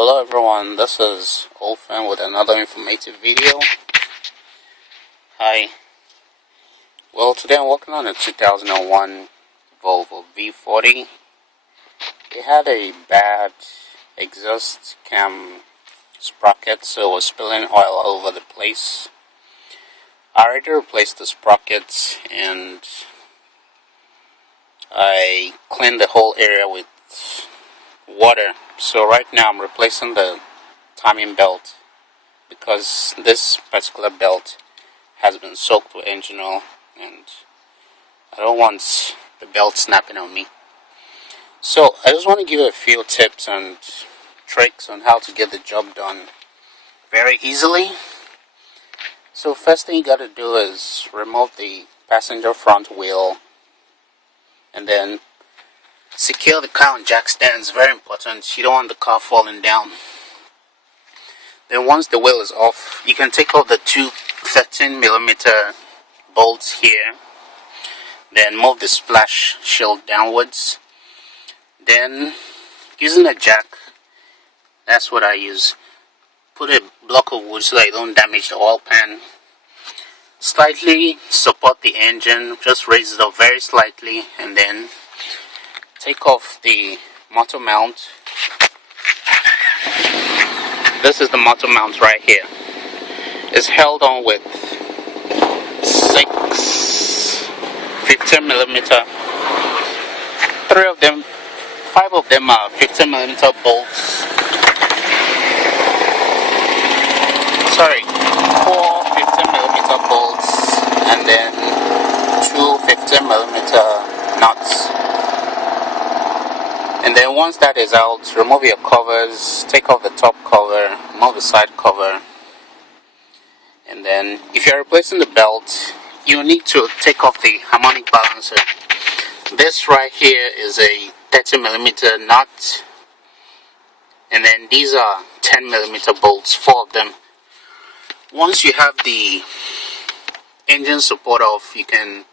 Hello everyone, this is Olfen with another informative video. Hi. Well, today I'm working on a 2001 Volvo V40. It had a bad exhaust cam sprocket, so it was spilling oil all over the place. I already replaced the sprockets and I cleaned the whole area with water. So right now I'm replacing the timing belt because this particular belt has been soaked with engine oil and I don't want the belt snapping on me. So I just want to give you a few tips and tricks on how to get the job done very easily. So first thing you got to do is remove the passenger front wheel and then secure the car on jack stands. Very important. You don't want the car falling down. Then once the wheel is off, you can take off the two 13mm bolts here. Then move the splash shield downwards. Then using a jack, that's what I use. Put a block of wood so that you don't damage the oil pan. Slightly support the engine. Just raise it up very slightly and then take off the motor mount. This is the motor mount right here. It's held on with 6 15mm. 5 of them are 15mm bolts. Sorry, 4 15mm bolts and then 2 15mm nuts. And then once that is out, remove your covers, take off the top cover, remove the side cover. And then if you're replacing the belt, you need to take off the harmonic balancer. This right here is a 30mm nut. And then these are 10mm bolts, 4 of them. Once you have the engine support off, you can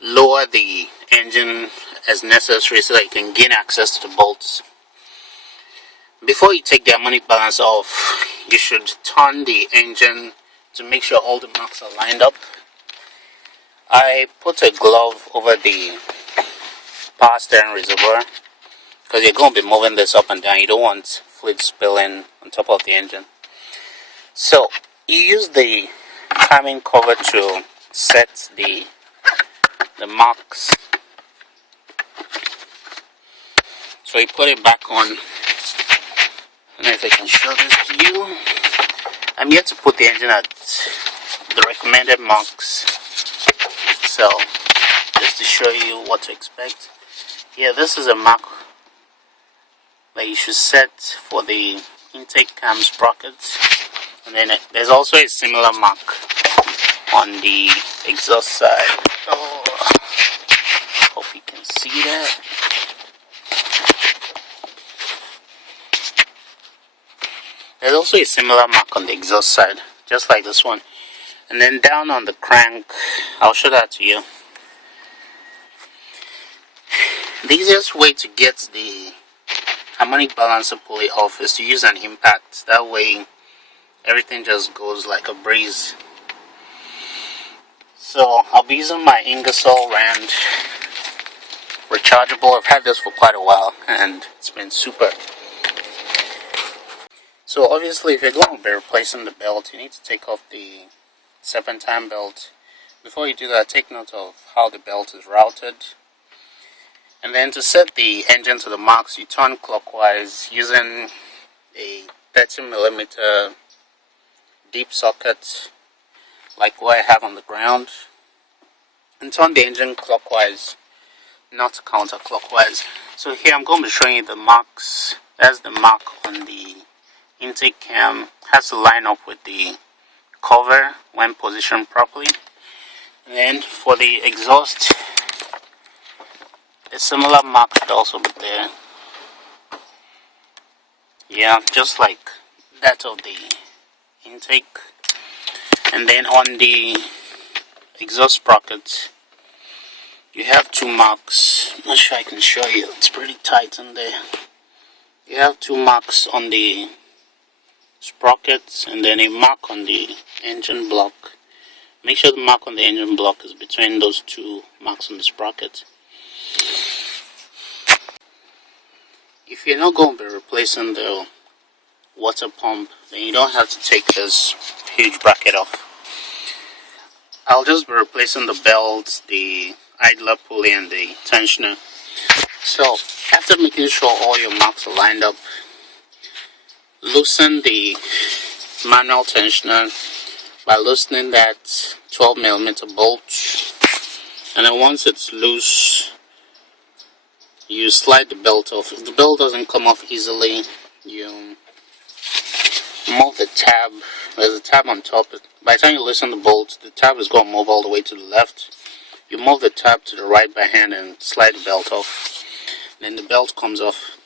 lower the engine as necessary so that you can gain access to the bolts. Before you take the harmonic balance off, you should turn the engine to make sure all the marks are lined up. I put a glove over the power steering reservoir because you're going to be moving this up and down. You don't want fluid spilling on top of the engine. So you use the timing cover to set the marks. So you put it back on. I don't know if I can show this to you. I'm yet to put the engine at the recommended marks. So just to show you what to expect. Yeah, this is a mark that you should set for the intake cam sprockets. And then there's also a similar mark on the exhaust side. Oh, hope you can see that. There's also a similar mark on the exhaust side, just like this one. And then down on the crank, I'll show that to you. The easiest way to get the harmonic balancer pulley off is to use an impact. That way, everything just goes like a breeze. So I'll be using my Ingersoll Rand rechargeable. I've had this for quite a while and it's been super. So obviously if you're going to be replacing the belt, you need to take off the serpentine belt. Before you do that, take note of how the belt is routed. And then to set the engine to the marks, you turn clockwise using a 30mm deep socket like what I have on the ground. And turn the engine clockwise, not counterclockwise. So here I'm going to be showing you the marks. That's the mark on the intake cam. Has to line up with the cover when positioned properly. And then for the exhaust, a similar mark should also be there. Yeah, just like that of the intake. And then on the exhaust sprocket, you have 2 marks. I'm not sure I can show you. It's pretty tight in there. You have two marks on the sprockets and then a mark on the engine block. Make sure the mark on the engine block is between those two marks on the sprocket. If you're not going to be replacing the water pump, then you don't have to take this huge bracket off. I'll just be replacing the belt, the idler pulley, and the tensioner. So after making sure all your marks are lined up, loosen the manual tensioner by loosening that 12mm bolt, and then once it's loose, you slide the belt off. If the belt doesn't come off easily, you move the tab. There's a tab on top. By the time you loosen the bolt, the tab is going to move all the way to the left. You move the tab to the right by hand and slide the belt off. Then the belt comes off.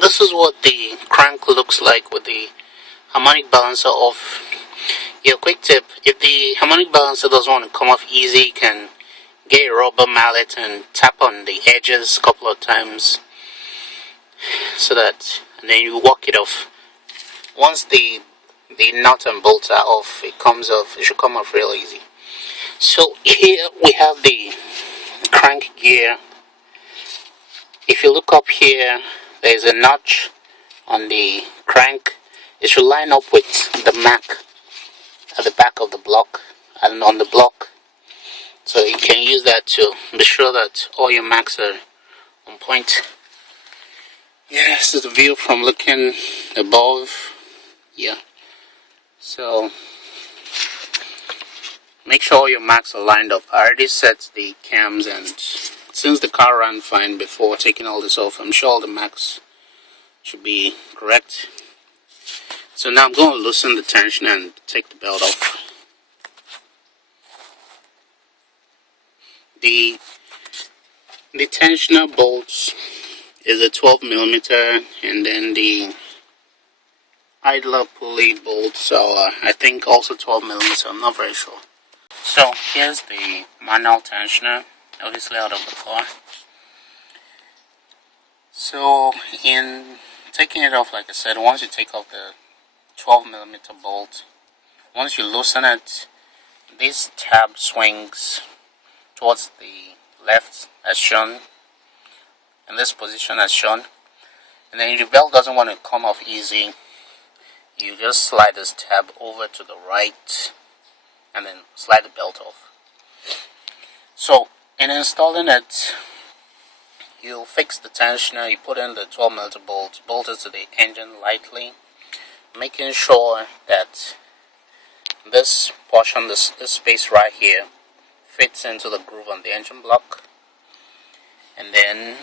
This is what the crank looks like with the harmonic balancer off. Yeah, quick tip, if the harmonic balancer doesn't want to come off easy, you can get a rubber mallet and tap on the edges a couple of times so that, and then you walk it off. Once the nut and bolts are off, it comes off. It should come off real easy. So here we have the crank gear. If you look up here, there's a notch on the crank. It should line up with the Mac at the back of the block and on the block. So you can use that to be sure that all your Macs are on point. Yeah, this is the view from looking above. Yeah. So make sure all your Macs are lined up. I already set the cams, and since the car ran fine before taking all this off, I'm sure all the Macs should be correct. So now I'm going to loosen the tension and take the belt off. The tensioner bolts is a 12mm, and then the idler pulley bolts are, I think, also 12mm. I'm not very sure. So here's the manual tensioner, obviously out of the car. So in taking it off, like I said, once you take off the 12mm bolt, once you loosen it, this tab swings towards the left as shown, in this position as shown, and then if the belt doesn't want to come off easy, you just slide this tab over to the right and then slide the belt off. So in installing it, you fix the tensioner, you put in the 12mm bolt, bolt it to the engine lightly, making sure that this portion, this space right here, fits into the groove on the engine block, and then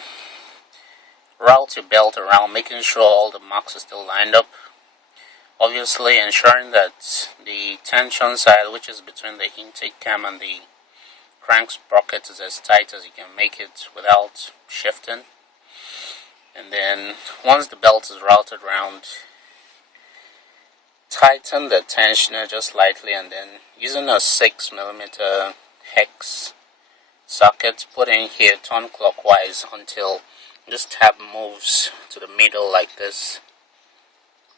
route your belt around, making sure all the marks are still lined up. Obviously ensuring that the tension side, which is between the intake cam and the crank sprocket, is as tight as you can make it without shifting. And then once the belt is routed around, tighten the tensioner just lightly, and then using a 6mm hex socket, put in here, turn clockwise until this tab moves to the middle like this.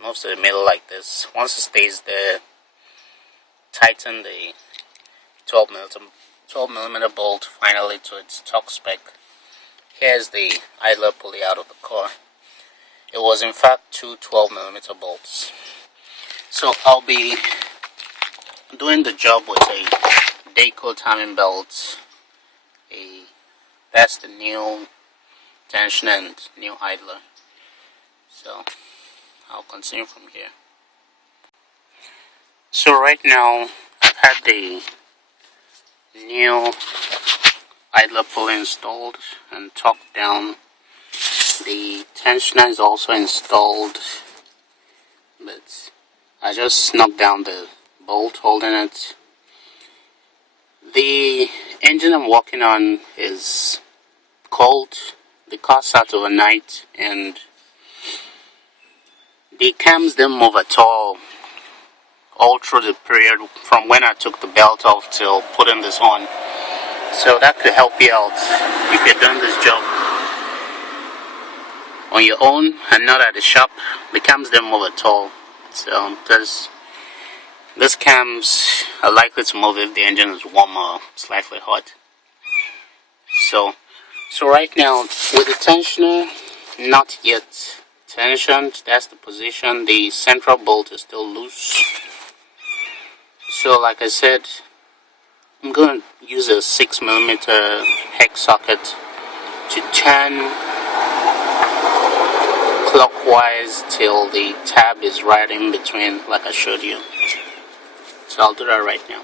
Moves to the middle like this. Once it stays there, tighten the 12mm bolt finally to its torque spec. Here's the idler pulley out of the car. It was in fact two 12mm bolts. So I'll be doing the job with a Dayco timing belt. That's the new tension and new idler. So I'll continue from here. So right now I've had the new idler pulley installed and torqued down. The tensioner is also installed, but I just knocked down the bolt holding it. The engine I'm working on is cold. The car sat overnight and the cams didn't move at all through the period from when I took the belt off till putting this on. So that could help you out if you're doing this job. on your own and not at the shop, the cams don't move at all. So because these cams are likely to move if the engine is warm or slightly hot. So right now with the tensioner not yet tensioned, that's the position, the central bolt is still loose. So like I said, I'm going to use a 6mm hex socket to turn clockwise till the tab is right in between, like I showed you. So I'll do that right now.